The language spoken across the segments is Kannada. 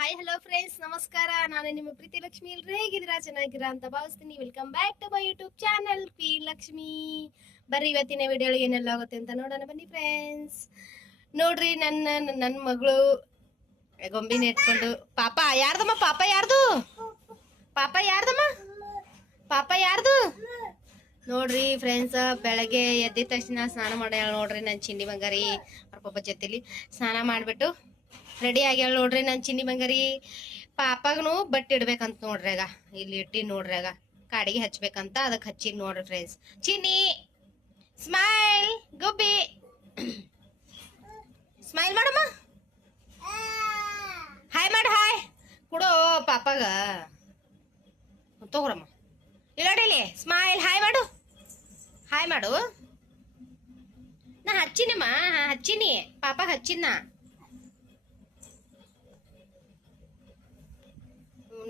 ಹಾಯ್ ಹಲೋ ಫ್ರೆಂಡ್ಸ್, ನಮಸ್ಕಾರ. ನಾನು ನಿಮ್ಮ ಪ್ರೀತಿ ಲಕ್ಷ್ಮಿ. ಎಲ್ರು ಹೇಗಿದ್ದೀರಾ? ಚೆನ್ನಾಗಿದ್ದೀರಾ ಅಂತ ಭಾವಿಸ್ತೀನಿ. Welcome back to my YouTube channel P Lakshmi. ಬರ್ರಿ ಇವತ್ತಿನ ವಿಡಿಯೋ ಏನೆಲ್ಲ ಆಗುತ್ತೆ ಅಂತ ನೋಡೋಣ ಬನ್ನಿ ಫ್ರೆಂಡ್ಸ್. ನೋಡ್ರಿ, ನನ್ನ ಮಗಳು ಗೊಂಬಿನ ಇಟ್ಕೊಂಡು ಪಾಪ ಯಾರ್ದಮ್ಮ? ಪಾಪ ಯಾರ್ದು? ಪಾಪ ಯಾರ್ದಮ್ಮ? ಪಾಪ ಯಾರ್ದು? ನೋಡ್ರಿ ಫ್ರೆಂಡ್ಸ್, ಬೆಳಗ್ಗೆ ಎದ್ದಿದ ತಕ್ಷಣ ಸ್ನಾನ ಮಾಡ್ಯಾಳ ನೋಡ್ರಿ ನನ್ನ ಚಿನ್ನಿ ಬಂಗಾರಿ. ಅವ್ರ ಪಾಪ ಜೊತೆಲಿ ಸ್ನಾನ ಮಾಡ್ಬಿಟ್ಟು ರೆಡಿ ಆಗ್ಯಾಳ ನೋಡ್ರಿ ನನ್ನ ಚಿನ್ನಿ ಬಂಗಾರಿ. ಪಾಪಾಗನು ಬಟ್ಟೆ ಇಡ್ಬೇಕಂತ ನೋಡ್ರಿ. ಆಗ ಇಲ್ಲಿ ಇಟ್ಟಿ ನೋಡ್ರಿ, ಆಗ ಕಾಡಿಗೆ ಹಚ್ಬೇಕಂತ ಅದಕ್ಕೆ ಹಚ್ಚಿ ನೋಡ್ರಿ ಫ್ರೆಂಡ್ಸ್. ಚಿನ್ನಿ ಸ್ಮೈಲ್, ಗುಬ್ಬಿ ಸ್ಮೈಲ್ ಮಾಡಮ್ಮ, ಹಾಯ್ ಮಾಡು, ಹಾಯ್ ಕೊಡೋ ಪಾಪಾಗ. ತಗೋರಮ್ಮ, ಇಲ್ಲೋಡಿಲಿ ಸ್ಮೈಲ್, ಹಾಯ್ ಮಾಡು, ಹಾಯ್ ಮಾಡು. ನಾ ಹಚ್ಚಿನಮ್ಮ, ಹಚ್ಚಿನಿ ಪಾಪಾಗ ಹಚ್ಚಿನ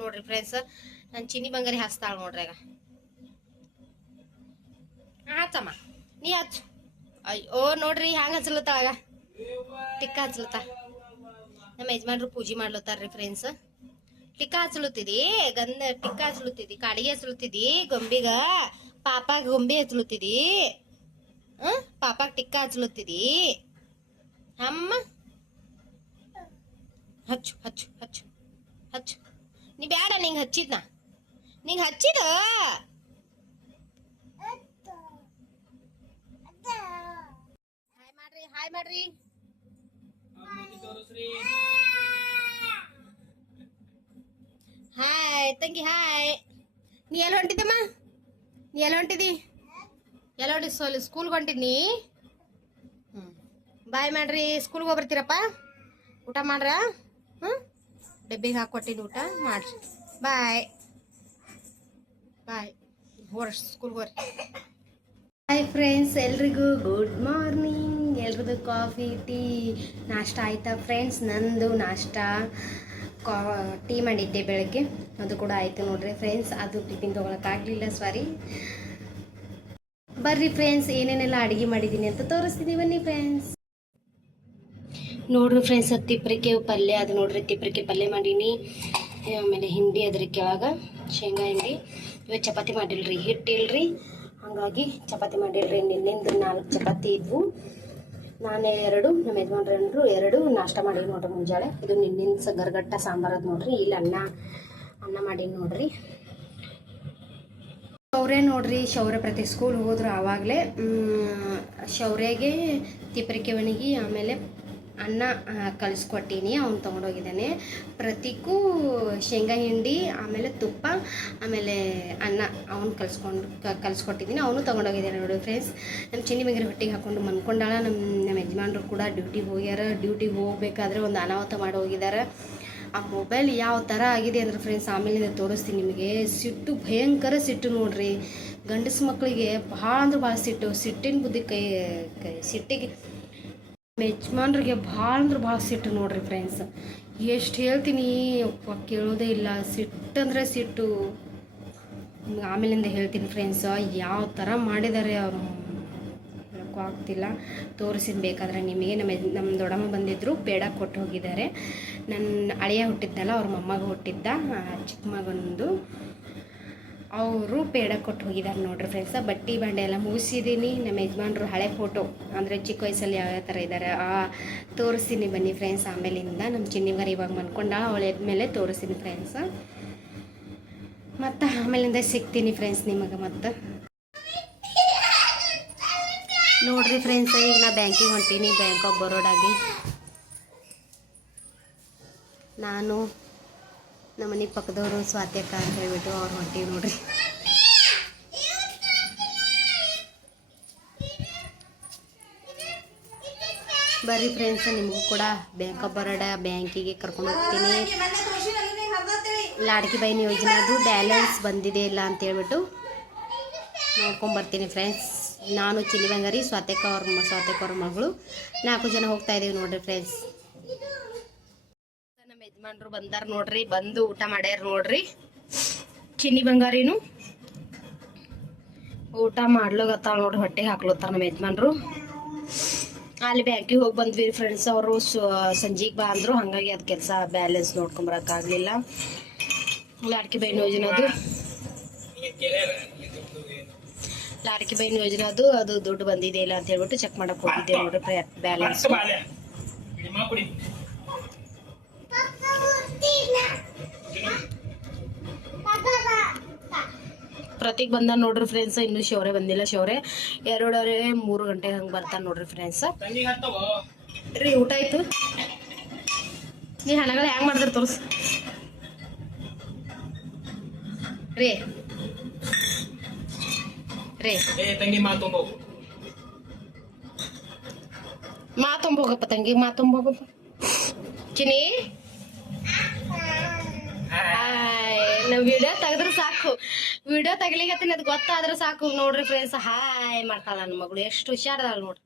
ನೋಡ್ರಿ ಫ್ರೆಂಡ್ಸ್. ನನ್ ಚಿನ್ನಿ ಬಂಗಾರಿ ಹಚ್ತಾಳ ನೋಡ್ರಿ. ಆಗ ಹಚ್ಚಮ್ಮ, ನೀ ಹಚ್ಚು. ಅಯ್ಯೋ ನೋಡ್ರಿ ಹ್ಯಾಂಗ ಹಚ್ಲತ್ತಾಳ, ಆಗ ಟಿಕ್ಕ ಹಚ್ಲತ್ತ. ನಮ್ಮ ಯಜಮಾನ್ರು ಪೂಜೆ ಮಾಡ್ಲತ್ತಾರ್ರಿ ಫ್ರೆಂಡ್ಸ್. ಟಿಕ್ಕ ಹಚ್ಲತ್ತಿದಿ, ಗಂಧ ಟಿಕ್ಕ ಹಚ್ಲತ್ತಿದಿ, ಕಾಡಿಗೆ ಹಚ್ಲತ್ತಿದಿ ಗೊಂಬಿಗ. ಪಾಪಾಗ ಗೊಂಬಿ ಹಚ್ಲತ್ತಿದಿ, ಪಾಪಾಗ ಟಿಕ್ಕ ಹಚ್ಲತ್ತಿದಿ. ಅಮ್ಮ ಹಚ್ಚು ಹಚ್ಚು ಹಚ್ಚು ಹಚ್ಚು. ನೀ ಬ್ಯಾಡ, ನಿಂಗೆ ಹಚ್ಚಿದ್ನ, ನಿಂಗೆ ಹಚ್ಚಿದ. ಹಾಯ್ ಮಾಡ್ರಿ, ಹಾಯ್ ಮಾಡ್ರಿ. ಹಾಯ್ ತಂಗಿ, ಹಾಯ್. ನೀ ಎಲ್ಲ ಹೊಂಟಿದ್ದಮ್ಮ? ನೀ ಎಲ್ಲ ಹೊಂಟಿದಿ? ಎಲ್ಲ ಹೊಂಟಿ ಸ್ಕೂಲ್ಗೆ ಹೊಂಟಿದ್ನಿ. ಬಾಯ್ ಮಾಡ್ರಿ. ಸ್ಕೂಲ್ಗೆ ಹೋಗ್ಬರ್ತೀರಪ್ಪ? ಊಟ ಮಾಡ್ರ? ಡಬ್ಬಿಗೆ ಹಾಕೊಟ್ಟಿನಿ, ಊಟ ಮಾಡ್ರಿ. ಬಾಯ್ ಬಾಯ್. ಹೋರ್ ಸ್ಕೂಲ್ಗೆ ಹೋರಿ. ಹಾಯ್ ಫ್ರೆಂಡ್ಸ್, ಎಲ್ರಿಗೂ ಗುಡ್ ಮಾರ್ನಿಂಗ್. ಎಲ್ರದ್ದು ಕಾಫಿ ಟೀ ನಾಷ್ಟ ಆಯ್ತಾ ಫ್ರೆಂಡ್ಸ್? ನಂದು ನಾಷ್ಟ ಟೀ ಮಾಡಿದ್ದೆ ಬೆಳಗ್ಗೆ, ಅದು ಕೂಡ ಆಯಿತು ನೋಡ್ರಿ ಫ್ರೆಂಡ್ಸ್. ಅದು ಟಿಫಿನ್ ತೊಗೊಳಕ್ಕಾಗಲಿಲ್ಲ, ಸಾರಿ. ಬರ್ರಿ ಫ್ರೆಂಡ್ಸ್, ಏನೇನೆಲ್ಲ ಅಡುಗೆ ಮಾಡಿದ್ದೀನಿ ಅಂತ ತೋರಿಸ್ತೀನಿ ಬನ್ನಿ ಫ್ರೆಂಡ್ಸ್. ನೋಡ್ರಿ ಫ್ರೆಂಡ್ಸ್, ತಿಪ್ಪರಿಕೆ ಪಲ್ಯ ಅದು ನೋಡ್ರಿ. ತಿಪ್ಪರಿಕೆ ಪಲ್ಯ ಮಾಡೀನಿ, ಆಮೇಲೆ ಹಿಂಡಿ ಅದ್ರ ಕೆಳಗ ಶೇಂಗಾ ಹಿಂಡಿ. ಇವತ್ತು ಚಪಾತಿ ಮಾಡಿಲ್ರಿ, ಹಿಟ್ಟಿಲ್ರಿ, ಹಾಗಾಗಿ ಚಪಾತಿ ಮಾಡಿಲ್ರಿ. ನಿನ್ನಿಂದು 4 ಚಪಾತಿ ಇದ್ವು. ನಾನೇ 2, ನಮ್ಮ ಯಜಮಾನ್ರು 2 ನಾಷ್ಟ ಮಾಡೀನಿ ನೋಡ್ರಿ ಮುಂಜಾನೆ. ಇದು ನಿನ್ನಿಂದ ಗರ್ಗಟ್ಟ ಸಾಂಬಾರದು ನೋಡ್ರಿ. ಇಲ್ಲಿ ಅನ್ನ ಮಾಡೀನಿ ನೋಡ್ರಿ. ಶೌರ್ಯ ನೋಡ್ರಿ, ಶೌರ್ಯ ಪ್ರತಿ ಸ್ಕೂಲ್ ಹೋದ್ರು ಆವಾಗಲೇ. ಶೌರ್ಯಗೆ ತಿಪ್ಪರಿಕೆ ಒಣಗಿ ಆಮೇಲೆ ಅನ್ನ ಕಲಿಸ್ಕೊಟ್ಟೀನಿ, ಅವ್ನು ತೊಗೊಂಡೋಗಿದ್ದಾನೆ. ಪ್ರತಿಗೂ ಶೇಂಗಾ ಹಿಂಡಿ ಆಮೇಲೆ ತುಪ್ಪ ಆಮೇಲೆ ಅನ್ನ ಅವ್ನು ಕಲಿಸ್ಕೊಟ್ಟಿದ್ದೀನಿ, ಅವನು ತೊಗೊಂಡೋಗಿದ್ದಾನೆ ನೋಡಿ ಫ್ರೆಂಡ್ಸ್. ನಮ್ಮ ಚಿನ್ನಿ ಬಂಗಾರಿ ಹೊಟ್ಟಿಗೆ ಹಾಕ್ಕೊಂಡು ಮನ್ಕೊಂಡಾಳ. ನಮ್ಮ ಯಜಮಾನ್ರು ಕೂಡ ಡ್ಯೂಟಿಗೆ ಹೋಗ್ಯಾರ. ಡ್ಯೂಟಿಗೆ ಹೋಗ್ಬೇಕಾದ್ರೆ ಒಂದು ಅನಾಹುತ ಮಾಡಿ ಹೋಗಿದ್ದಾರೆ. ಆ ಮೊಬೈಲ್ ಯಾವ ಥರ ಆಗಿದೆ ಅಂದ್ರೆ ಫ್ರೆಂಡ್ಸ್, ಆಮೇಲಿಂದ ತೋರಿಸ್ತೀನಿ ನಿಮಗೆ. ಸಿಟ್ಟು, ಭಯಂಕರ ಸಿಟ್ಟು ನೋಡ್ರಿ. ಗಂಡಸು ಮಕ್ಕಳಿಗೆ ಭಾಳ ಅಂದ್ರೆ ಭಾಳ ಸಿಟ್ಟು. ಸಿಟ್ಟಿನ ಬುದ್ಧಿ ಸಿಟ್ಟಿಗೆ ಯಜಮಾನ್ರಿಗೆ ಭಾಳ ಅಂದ್ರೆ ಭಾಳ ಸಿಟ್ಟು ನೋಡ್ರಿ ಫ್ರೆಂಡ್ಸ್. ಎಷ್ಟು ಹೇಳ್ತೀನಿ ಕೇಳೋದೇ ಇಲ್ಲ. ಸಿಟ್ಟಂದ್ರೆ ಸಿಟ್ಟು. ಆಮೇಲಿಂದ ಹೇಳ್ತೀನಿ ಫ್ರೆಂಡ್ಸ್, ಯಾವ ಥರ ಮಾಡಿದ್ದಾರೆ ಅವರು ಹೇಳೋಕ್ಕೂ ಆಗ್ತಿಲ್ಲ. ತೋರಿಸಿದ ಬೇಕಾದ್ರೆ ನಿಮಗೆ. ನಮ್ಮ ದೊಡ್ಡಮ್ಮ ಬಂದಿದ್ದರು, ಪೇಡ ಕೊಟ್ಟು ಹೋಗಿದ್ದಾರೆ. ನನ್ನ ಅಳಿಯ ಹುಟ್ಟಿದ್ದಲ್ಲ, ಅವ್ರ ಮೊಮ್ಮಗ ಹುಟ್ಟಿದ್ದ, ಚಿಕ್ಕ ಮಗಂದು, ಅವರು ಪೇಡ ಕೊಟ್ಟು ಹೋಗಿದ್ದಾರೆ ನೋಡ್ರಿ ಫ್ರೆಂಡ್ಸ್. ಬಟ್ಟೆ ಬಂಡೆ ಎಲ್ಲ ಮುಗಿಸಿದ್ದೀನಿ. ನಮ್ಮ ಯಜಮಾನ್ರು ಹಳೆ ಫೋಟೋ ಅಂದರೆ ಚಿಕ್ಕ ವಯಸ್ಸಲ್ಲಿ ಯಾವ ಥರ ಇದ್ದಾರೆ ತೋರಿಸ್ತೀನಿ ಬನ್ನಿ ಫ್ರೆಂಡ್ಸ್. ಆಮೇಲಿಂದ ನಮ್ಮ ಚಿನ್ನಿಗಾರ ಇವಾಗ ಮನ್ಕೊಂಡ, ಅವಳ ಮೇಲೆ ತೋರಿಸ್ತೀನಿ ಫ್ರೆಂಡ್ಸ್. ಮತ್ತು ಆಮೇಲಿಂದ ಸಿಗ್ತೀನಿ ಫ್ರೆಂಡ್ಸ್ ನಿಮಗೆ. ಮತ್ತು ನೋಡ್ರಿ ಫ್ರೆಂಡ್ಸ್, ಈಗ ನಾ ಬ್ಯಾಂಕಿಗೆ ಹೊಂಟೀನಿ, ಬ್ಯಾಂಕ್ ಆಫ್ ಬರೋಡಾಗೆ. ನಾನು ನಮ್ಮ ಮನೆ ಪಕ್ಕದವರು ಸ್ವಾತ್ಯಕ್ಕ ಅಂತ ಹೇಳ್ಬಿಟ್ಟು ಅವ್ರು ಹೊಂಟೀವಿ ನೋಡ್ರಿ. ಬರ್ರಿ ಫ್ರೆಂಡ್ಸ್, ನಿಮಗೂ ಕೂಡ ಬ್ಯಾಂಕ್ ಆಫ್ ಬರೋಡಾ ಬ್ಯಾಂಕಿಗೆ ಕರ್ಕೊಂಡು ಹೋಗ್ತೀನಿ. ಲಾಡ್ಕಿ ಬೈನ್ ಯೋಜನೆದು ಬ್ಯಾಲೆನ್ಸ್ ಬಂದಿದೆ ಇಲ್ಲ ಅಂತ ಹೇಳ್ಬಿಟ್ಟು ನೋಡ್ಕೊಂಬರ್ತೀನಿ ಫ್ರೆಂಡ್ಸ್. ನಾನು ಚಿನ್ನಿ ಬಂಗಾರಿ, ಸ್ವಾತ್ಯಕ್ಕ ಅವ್ರ ಮಗಳು 4 ಜನ ಹೋಗ್ತಾ ಇದ್ದೀವಿ ನೋಡ್ರಿ ಫ್ರೆಂಡ್ಸ್. ನಮ್ಮ ಯಜಮಾನ್ರು ಬಂದಾರ ನೋಡ್ರಿ, ಬಂದು ಊಟ ಮಾಡ್ಯಾರ ನೋಡ್ರಿ. ಚಿನ್ನಿ ಬಂಗಾರಿನು ಊಟ ಮಾಡ್ಲೋಗತ್ತಾಳ ನೋಡ್ರಿ, ಹೊಟ್ಟೆಗೆ ಹಾಕ್ಲತ್ತಾರ ನಮ್ಮ ಯಜಮಾನ್ರು. ಅಲ್ಲಿ ಬ್ಯಾಂಕಿಗೆ ಹೋಗಿ ಬಂದ್ವಿ ಫ್ರೆಂಡ್ಸ್. ಅವರು ಸಂಜೆಗೆ ಬಾ ಅಂದರು, ಹಾಗಾಗಿ ಅದು ಕೆಲಸ ಬ್ಯಾಲೆನ್ಸ್ ನೋಡ್ಕೊಂಬರಕ್ಕಾಗಲಿಲ್ಲ. ಲಾಡ್ಕಿ ಬೈನ್ ಯೋಜನೆದು ಅದು ದುಡ್ಡು ಬಂದಿದೆ ಇಲ್ಲ ಅಂತ ಹೇಳ್ಬಿಟ್ಟು ಚೆಕ್ ಮಾಡಕ್ ಹೋಗಿದ್ದೆ ನೋಡ್ರಿ ಬ್ಯಾಲೆನ್ಸ್. ಪ್ರತೀಕ್ ಬಂದ ನೋಡ್ರಿ ಫ್ರೆಂಡ್ಸ್. ಇನ್ನು ಶೌರ್ಯ ಬಂದಿಲ್ಲ. ಶೌರ್ಯ 2:30 ಗಂಟೆ ಹಂಗೆ ಬರ್ತಾನೆ ನೋಡ್ರಿ ಫ್ರೆಂಡ್ಸ್. ರೀ ಊಟ ಆಯ್ತು? ನೀ ಹಣಗಳು ಹೆಂಗ್ ಮಾಡಿದ್ರೆ ತೋರ್ಸ್ ರೀ. ತಂಗಿ ಮಾತೊಂಬೋಗಪ್ಪ, ತಂಗಿ ಮಾತೊಂಬೋಗಪ್ಪ. ಚಿನಿ ನಾವ್ ವಿಡಿಯೋ ತೆಗೆದ್ರೆ ಸಾಕು, ವಿಡಿಯೋ ತೆಗಿಲಿಕತ್ತೀನಿ ಅದು ಗೊತ್ತಾದ್ರೆ ಸಾಕು ನೋಡ್ರಿ ಫ್ರೆಂಡ್ಸ್. ಹಾಯ್ ಮಾಡ್ತಾಳ ನನ್ನ ಮಗಳು, ಎಷ್ಟು ಹುಷಾರದಾಳ ನೋಡ್ರಿ.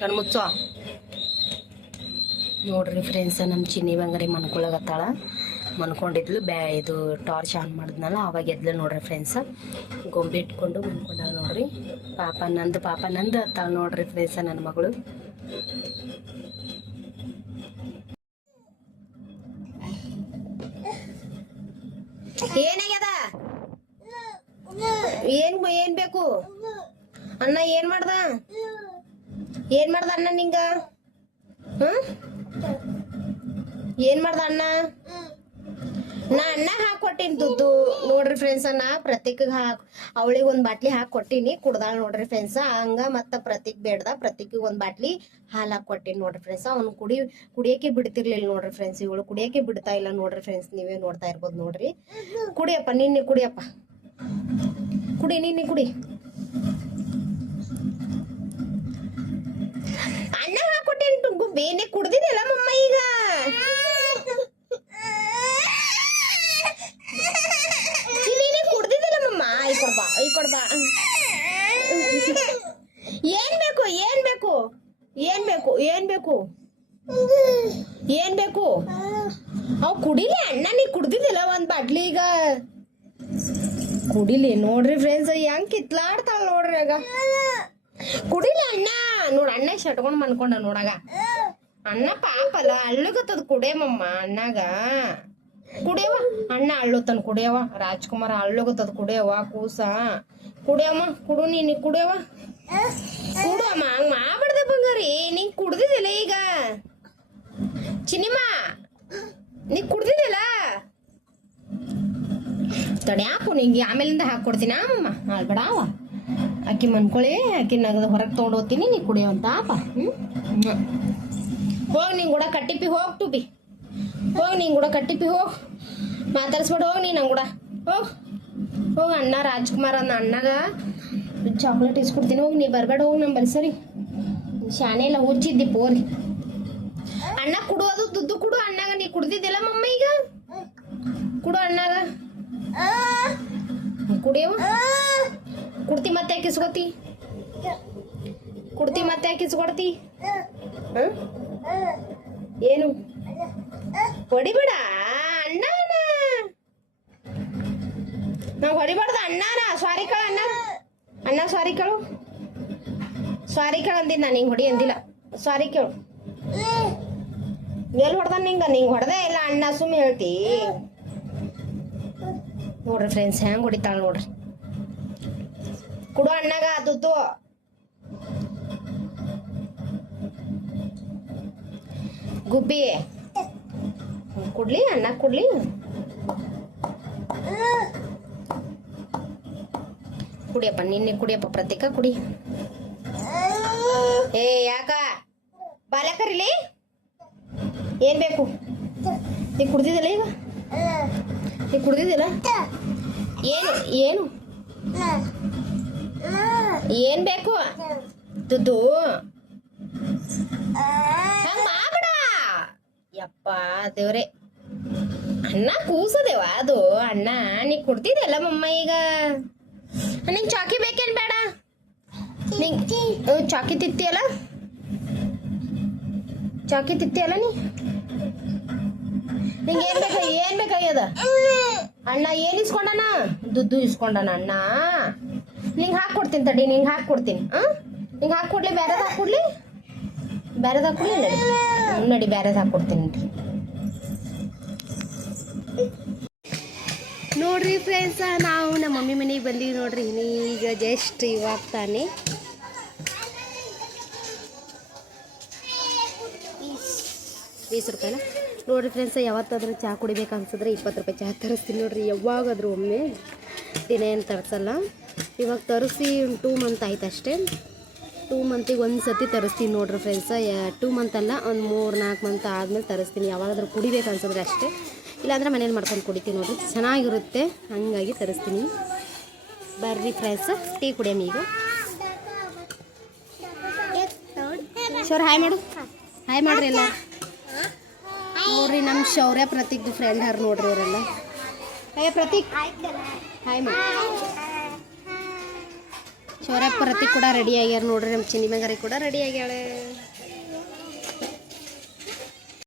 ಕಣ್ಮುಚ್ಚ ನೋಡ್ರಿ ಫ್ರೆಂಡ್ಸ್. ನಮ್ಮ ಚಿನ್ನಿ ಬಂಗಾರಿ ಮನ್ಕೊಳಗತ್ತಾಳ. ಮನ್ಕೊಂಡಿದ್ಲು. ಇದು ಟಾರ್ಚ್ ಆನ್ ಮಾಡಿದ್ನಲ್ಲ ಅವಾಗ ಎದ್ಲು ನೋಡ್ರಿ ಫ್ರೆಂಡ್ಸ್. ಗೊಂಬೆ ಇಟ್ಕೊಂಡು ಮನ್ಕೊಂಡಾಳ ನೋಡ್ರಿ. ಪಾಪ ನಂದು ಅತ್ತಾಳ ನೋಡ್ರಿ ಫ್ರೆಂಡ್ಸ್ ನನ್ನ ಮಗಳು. ಏನಾಗ್ಯದ? ಏನ್ ಬೇಕು ಅಣ್ಣ? ಏನ್ ಮಾಡ್ದ ಅಣ್ಣ ನಿಂಗ? ಏನ್ ಮಾಡ್ದ ಅಣ್ಣ? ನಾ ಅಣ್ಣ ಹಾಕೊಟ್ಟಿನಿ ದುಡ್ಡು ನೋಡ್ರಿ ಫ್ರೆಂಡ್ಸ್. ನಾ ಪ್ರತೀಕ್ ಅವಳಿಗೆ ಒಂದ್ ಬಾಟ್ಲಿ ಹಾಕೊಟ್ಟಿನಿ, ಕುಡ್ದಾಳ ನೋಡ್ರಿ ಫ್ರೆಂಡ್ಸ್. ಹಂಗ ಮತ್ತ ಪ್ರತೀಕ್ ಬೇಡ್ದ, ಪ್ರತೀಕ್ ಒಂದ್ ಬಾಟ್ಲಿ ಹಾಲು ಹಾಕೊಟ್ಟಿನಿ ನೋಡ್ರಿ ಫ್ರೆಂಡ್ಸ್. ಅವ್ನು ಕುಡಿಯಕ್ಕೆ ಬಿಡ್ತಿರ್ಲಿಲ್ಲ ನೋಡ್ರಿ ಫ್ರೆಂಡ್ಸ್. ಇವಳು ಕುಡಿಯಕ್ಕೆ ಬಿಡ್ತಾ ಇಲ್ಲ ನೋಡ್ರಿ ಫ್ರೆಂಡ್ಸ್. ನೀವೇ ನೋಡ್ತಾ ಇರ್ಬೋದು ನೋಡ್ರಿ. ಕುಡಿಯಪ್ಪ, ನಿನ್ನೆ ಕುಡಿಯಪ್ಪ, ಕುಡಿ, ನಿನ್ನೆ ಕುಡಿ. ಅಣ್ಣ ಹಾಕೊಟ್ಟಿನಿ ಬೇನೆ ಕುಡ್ದಿದ್ದಲ್ಲ ಮಮ್ಮ. ಈಗ ಕುಡ್ದಿದ್ದಲ್ಲ ಮಮ್ಮ. ಈ ಕೊಡ್ಬಾ. ಏನ್ ಬೇಕು? ಅವ್ ಕುಡಿಲಿ ಅಣ್ಣ. ನೀ ಕುಡ್ದಿದ್ದಿಲ್ಲ ಒಂದ್ ಬಾಟ್ಲಿ. ಈಗ ಕುಡಿಲಿ ನೋಡ್ರಿ ಫ್ರೆಂಡ್ಸ್. ಹೆಂಗ್ ಕಿತ್ಲಾಡ್ತಾಳ ನೋಡ್ರಿ. ಆಗ ಕುಡಿಲಿ ಅಣ್ಣ. ನೋಡ್ ಅಣ್ಣ ಶಟ್ಕೊಂಡ್ ಮನ್ಕೊಂಡ ನೋಡಾಗ. ಅಣ್ಣ ಪಾಪಲ್ಲ ಅಳ್ಳುಗತ್ತದ. ಕುಡಿಯಮ್ಮ ಅಣ್ಣಗ. ಕುಡಿಯವ ಅಣ್ಣ ಅಳ್ಳುತ್ತನ್. ಕುಡಿಯವ ರಾಜ್ಕುಮಾರ ಅಳ್ಳುಗತ್ತದ. ಕುಡಿಯವ ಕೂಸ. ಕುಡಿಯಮ್ಮ, ಕುಡು ನೀನು. ಕುಡಿಯವ ಕುಡಮ್ಮ. ಹಂಗ ಮಾಡ್ಬಿಡ್ದ ಬಂಗಾರಿ. ನೀ ಕುಡ್ದಿದ್ದಿಲ್ಲ ಈಗ ಚಿನಿಮಾ. ನೀ ಕುಡ್ದಿದ್ದಿಲ್ಲ. ತಡ್ಯಾಕು ನಿಂಗೆ ಆಮೇಲಿಂದ ಹಾಕೊಡ್ತೀನಿ ಅಮ್ಮ. ಅಲ್ಬೇಡವ ಅಕ್ಕಿ ಮನ್ಕೊಳ್ಳಿ. ಅಕ್ಕಿ ನಗದ ಹೊರಗೆ ತೊಗೊಂಡು ಹೋಗ್ತೀನಿ. ನೀ ಕುಡಿಯವಂತ ಅಪ್ಪ. ಹೋಗಿ ನಿಂಗೆ ಕೂಡ ಕಟ್ಟಿಪ್ಪಿ ಹೋಗ್ ಟುಬಿ. ಹೋಗಿ ನಿಂಗೆ ಕೂಡ ಕಟ್ಟಿಪ್ಪಿ ಹೋಗ್. ಮಾತಾಡ್ಸ್ಬಿಟ್ಟು ಹೋಗಿ ನೀ ನಂಗೆ ಕೂಡ ಹೋಗ. ಅಣ್ಣ ರಾಜ್ಕುಮಾರ್ ಅನ್ನ ಅಣ್ಣಗ ಚಾಕ್ಲೇಟ್ ಇಸ್ಕೊಡ್ತೀನಿ. ಹೋಗಿ ನೀ ಬರ್ಬೇಡ. ಹೋಗಿ ನಮ್ಮ ಬರಿ ಸರಿ. ಶಾನೆ ಎಲ್ಲ ಹುಚ್ಚಿದ್ದಿ ಪೋರಿ. ಅಣ್ಣ ಕುಡುವುದು ದುಡ್ಡು ಕುಡು ಅಣ್ಣಗ. ನೀ ಕುಡ್ದಿದ್ದಿಲ್ಲ ಮಮ್ಮ. ಈಗ ಕುಡು ಅಣ್ಣಗ. ಕುಡಿಯವ. ಕುಡ್ತಿ ಮತ್ತೆ ಯಾಕೆ ಇಸ್ಕೊತಿ? ಕುಡ್ತಿ ಮತ್ತೆ ಯಾಕೆ ಇಸ್ಕೊಡ್ತಿ? ಏನು ಹೊಡಿಬೇಡ ಅಣ್ಣನ. ನಾವು ಹೊಡಿಬಾರ್ದ ಅಣ್ಣನ. ಸಾರಿ ಕಳ ಅಣ್ಣ. ಅಣ್ಣ ಸಾರಿ ಕೇಳು. ಸಾರಿ ಕೇಳು ಅಂದಿದ್ದು ನಾನು. ಹಿಂಗೆ ಹೊಡಿ ಅಂದಿಲ್ಲ. ಸಾರಿ ಕೇಳು. ಎಲ್ಲಿ ಹೊಡೆದ ನಿಂಗೆ? ಹೊಡೆದೇ ಇಲ್ಲ ಅಣ್ಣ. ಸುಮ್ಮನೆ ಹೇಳ್ತಿ ನೋಡ್ರಿ ಫ್ರೆಂಡ್ಸ್. ಹೆಂಗೆ ಹೊಡಿತಾಳ ನೋಡ್ರಿ. ಕುಡು ಅಣ್ಣಗ ದುಡ್ಡು. ಗುಬ್ಬಿ ಕುಡ್ಲಿ ಅಣ್ಣ ಕುಡ್ಲಿ. ಕುಡಿಯಪ್ಪ ನಿನ್ನೆ ಕುಡಿಯಪ್ಪ. ಪ್ರತೀಕ ಕುಡಿ. ಏ ಯಾಕ ಬಾಲ ಕರಿಲಿ? ಏನ್ ಬೇಕು? ನೀ ಕುಡ್ದಿದ್ದಿಲ್ಲ ಈಗ? ನೀ ಕುಡ್ದಿದ್ದಿಲ್ಲ? ಏನು ಏನ್ ಬೇಕು? ದುಡ್ಡು ಹಂಗ ಮಾಡ್ಬೇಡ ಯಪ್ಪ ದೇವ್ರೆ. ಅಣ್ಣ ಕೂಸದೇವ ಅದು. ಅಣ್ಣ ನೀ ಕುಡ್ತಿದ್ದಲ್ಲ ಮಮ್ಮ. ಈಗ ನಿಂಗೆ ಚಾಕಿ ಬೇಕೇನ್ ಬೇಡ? ನಿಂಗೆ ಚಾಕಿ ತಿತ್ತಿಯಲ್ಲ? ಚಾಕಿ ತಿತ್ತಿ ಅಲ್ಲ ನೀ ನಿಂಗೆ ಏನು ಬೇಕಾಗ್ಯದ ಅಣ್ಣ ಏನು ಇಸ್ಕೊಂಡನ ದುಡ್ಡು ಇಸ್ಕೊಂಡನ ಅಣ್ಣ ನಿಂಗೆ ಹಾಕ್ಕೊಡ್ತೀನಿ ತಡಿ ನಿಂಗೆ ಹಾಕ್ಕೊಡ್ತೀನಿ ನಿಂಗೆ ಹಾಕ್ಕೊಡ್ಲಿ ಬೇರೆದು ಹಾಕ್ಕೊಡ್ಲಿ ಬೇರೆದು ಹಾಕ್ಕೊಡ್ಲಿ ನಡಿ ಬೇರೆದು ಹಾಕ್ಕೊಡ್ತೀನಿ ನೋಡ್ರಿ ಫ್ರೆಂಡ್ಸ ನಾವು ನಮ್ಮ ಮಮ್ಮಿ ಮನೆಗೆ ಬಂದೀವಿ ನೋಡ್ರಿ ಈಗ ಜಸ್ಟ್ ಇವಾಗ ತಾನೇ 20 ರೂಪಾಯಿನ ನೋಡಿರಿ ಫ್ರೆಂಡ್ಸ್ ಯಾವತ್ತಾದ್ರೂ ಚಹಾ ಕುಡಿಬೇಕು ಅನ್ಸಿದ್ರೆ 20 ರೂಪಾಯಿ ಚಹಾ ತರಿಸ್ತೀನಿ ನೋಡ್ರಿ ಯಾವಾಗಾದ್ರೂ ಒಮ್ಮೆ ದಿನ ಏನು ತರಿಸಲ್ಲ ಇವಾಗ ತರಿಸಿ 2 ಮಂತ್ ಆಯ್ತು ಅಷ್ಟೇ 2 ಮಂತಿಗೆ ಒಂದು ಸತಿ ತರಿಸ್ತೀನಿ ನೋಡ್ರಿ ಫ್ರೆಂಡ್ಸ 2 ಮಂತ್ ಅಲ್ಲ ಒಂದು 3-4 ಮಂತ್ ಆದಮೇಲೆ ತರಿಸ್ತೀನಿ ಯಾವಾಗಾದ್ರೂ ಕುಡಿಬೇಕು ಅನ್ಸಿದ್ರೆ ಅಷ್ಟೇ ಇಲ್ಲಾಂದ್ರೆ ಮನೇಲಿ ಮಾಡ್ಕೊಂಡು ಕುಡಿತೀನಿ ನೋಡ್ರಿ ಚೆನ್ನಾಗಿರುತ್ತೆ ಹಾಗಾಗಿ ತರಿಸ್ತೀನಿ ಬರ್ರಿ ಫ್ರೆಂಡ್ಸ್ ಟೀ ಕುಡಿಯಮ್ಮ ಈಗ ಶೋರ್ ಹಾಯ್ ಮಾಡು ಹಾಯ್ ಮಾಡ್ರಿ ಎಲ್ಲ ನೋಡ್ರಿ ನಮ್ಮ ಶೌರ್ಯ ಪ್ರತೀಕ್ದು ಫ್ರೆಂಡ್ ಹರ್ ನೋಡ್ರಿ ಅವರೆಲ್ಲ ಪ್ರತೀಕ್ ಹಾಯ್ ಮಾಡಿ ಶೌರ್ಯ ಪ್ರತೀಕ್ ಕೂಡ ರೆಡಿ ಆಗ್ಯಾರ ನೋಡ್ರಿ ನಮ್ಮ ಚಿನ್ನಿ ಮಂಗಾರಿ ಕೂಡ ರೆಡಿ ಆಗ್ಯಾಳೆ